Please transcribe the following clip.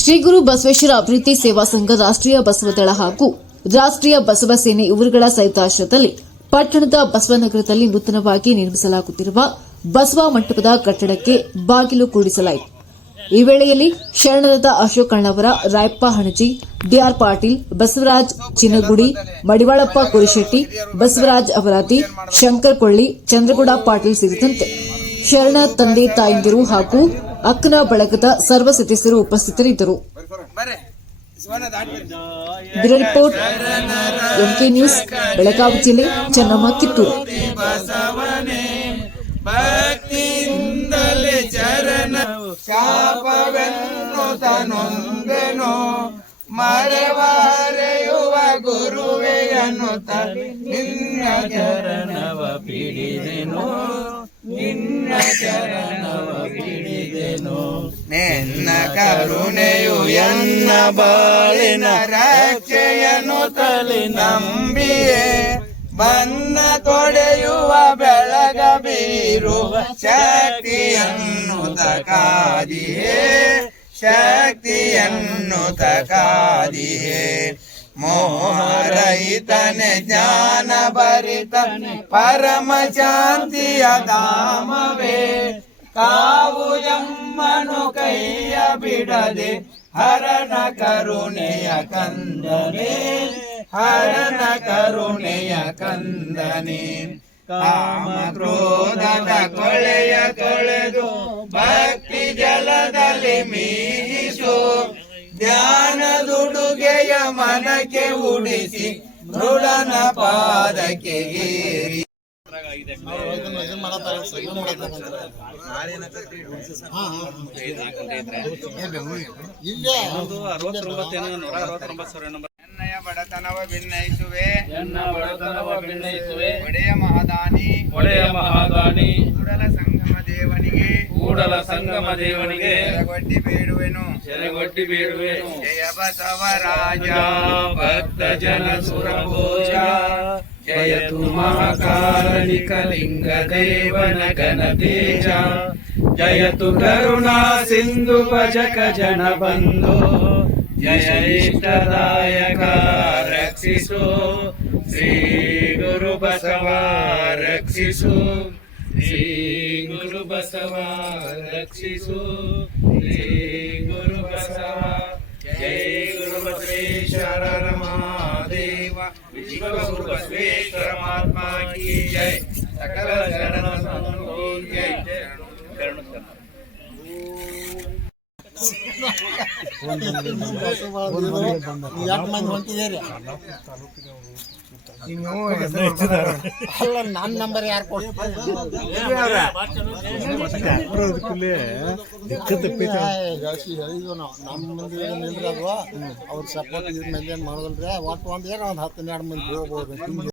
ಶ್ರೀ ಗುರು ಬಸವೇಶ್ವರ ಅಭಿವೃದ್ಧಿ ಸೇವಾ ಸಂಘ ರಾಷ್ಟ್ರೀಯ ಬಸವದಳ ಹಾಗೂ ರಾಷ್ಟ್ರೀಯ ಬಸವ ಸೇನೆ ಇವರುಗಳ ಸಂಯುಕ್ತಾಶ್ರಯದಲ್ಲಿ ಪಟ್ಟಣದ ಬಸವನಗರದಲ್ಲಿ ನೂತನವಾಗಿ ನಿರ್ಮಿಸಲಾಗುತ್ತಿರುವ ಬಸವ ಮಂಟಪದ ಕಟ್ಟಡಕ್ಕೆ ಬಾಗಿಲು ಕೂಡಿಸಲಾಯಿತು. ಈ ವೇಳೆಯಲ್ಲಿ ಶರಣರದ ಅಶೋಕ್ ಅಣ್ಣವರ, ರಾಯಪ್ಪ ಹಣಜಿ ಡಿಆರ್ ಪಾಟೀಲ್, ಬಸವರಾಜ್ ಚಿನ್ನಗುಡಿ, ಮಡಿವಾಳಪ್ಪ ಕುರಿಶೆಟ್ಟಿ, ಬಸವರಾಜ್ ಅವರಾದಿ ಶಂಕರ್ ಕೊಳ್ಳಿ, ಚಂದ್ರಗೌಡ ಪಾಟೀಲ್ ಸೇರಿದಂತೆ ಶರಣ ತಂದೆ ತಾಯಂದಿರು ಹಾಗೂ ಅಕ್ಕನ ಬಳಗದ ಸರ್ವ ಸದಸ್ಯರು ಉಪಸ್ಥಿತರಿದ್ದರು. ರಿಪೋರ್ಟ್ ಎಂಕೆ ನ್ಯೂಸ್ ಬೆಳಗಾವಿ ಜಿಲ್ಲೆ ಚೆನ್ನಮ್ಮ ಕಿತ್ತೂರು. ಭಕ್ತಿಯಿಂದಲೇ ಚರಣ ಶಾಪವೆನ್ನು ತನೊಂದೆನು ಮರೆವಾರೆಯುವ ಗುರುವೆ ನಿನ್ನ ಚರಣವ ಪಿಡಿದೆನು ನಿನ್ನ ಚರಣವ ಪಿಡಿದೆನು. ನಿನ್ನ ಕರುಣೆಯು ಎನ್ನ ಬಾಳಿನ ರಕ್ಷೆಯನ್ನು ತಲೆ ನಂಬಿಯೇ. ಬನ್ನ ತೊಡೆಯುವ ಬೆಳಗ ಬೀರುವ ಶಕ್ತಿಯನ್ನು ತಕಾದಿಯೇ. ಶಕ್ತಿಯನ್ನು ತಕಾದಿಯೇ. ಮೋಹರಹಿತನೆ ಜ್ಞಾನ ಭರಿತನೆ ಪರಮ ಶಾಂತಿಯ ಧಾಮವೇ. ಕಾವು ಎಮ್ಮನು ಕೈಯ ಬಿಡದೆ ಹರನ ಕರುಣೆಯ ಕಂದನೆ, ಹರನ ಕರುಣೆಯ ಕಂದನೆ. ಕಾಮ ಕ್ರೋಧದ ಕೊಳೆಯ ತೊಳೆದು ಭಕ್ತಿ ಜಲದಲ್ಲಿ ಮೀಸು ಧ್ಯಾನದುಡುಗೆಯ ಮನಕ್ಕೆ ಉಡಿಸಿ ಮೃಳನ ಪಾದಕ್ಕೆ ಏರಿ. ಎನ್ನಯ ಬಡತನವ ಭಿನ್ನಯಿಸುವೆ ಎನ್ನ ಬಡತನವ ಭಿನ್ನಯಿಸುವೆ ಒಡೆಯ ಮಹಾದಾನಿ. ಒಡೆಯ ಮಹಾದಾನಿ. ಕೂಡಲ ಸಂಗಮ ದೇವನಿಗೆ. ಕೂಡಲ ಸಂಗಮ ದೇವನಿಗೆ. ಬೇಡುವೆನು. ಶರಣಗೊಟ್ಟಿ ಬೇಡುವೆನು. ಜಯ ಬಸವರಾಜ. ಭಕ್ತ ಜನ ಸುರಭೋಜ జయతు మహాకాళికలింగదేవనగణతేజ జయతు కరుణా సింధు భజక జన బంధో జయేష్టదాయక రక్షిసు. శ్రీ గురు బసవా రక్షిసు. శ్రీ గురు బసవా రక్షిసు. శ్రీ గురు బసవా. జయ విశ్వగురు బసవేశ్వర సకల జనన ಮಂದಿ ಹೊಂಟಿದ್ದೀರಿ? ಅಲ್ಲ ನನ್ನ ನಂಬರ್ ಯಾರು ಹೇಳಿದ್ವು ನಾವು. ನಮ್ಮ ಮಂದಿ ನಿಲ್ರಿ ಅದು ಅವ್ರ ಸಪೋರ್ಟ್ ಇದ್ರ ಮೇಲೆ ಏನು ಮಾಡೋದಲ್ರಿ? ಒಟ್ಟು ಒಂದು ಏನೋ ಒಂದು ಹತ್ತು ಹನ್ನೆರಡು ಮಂದಿ ಹೋಗ್ಬೋದು ಹಿಂಗೆ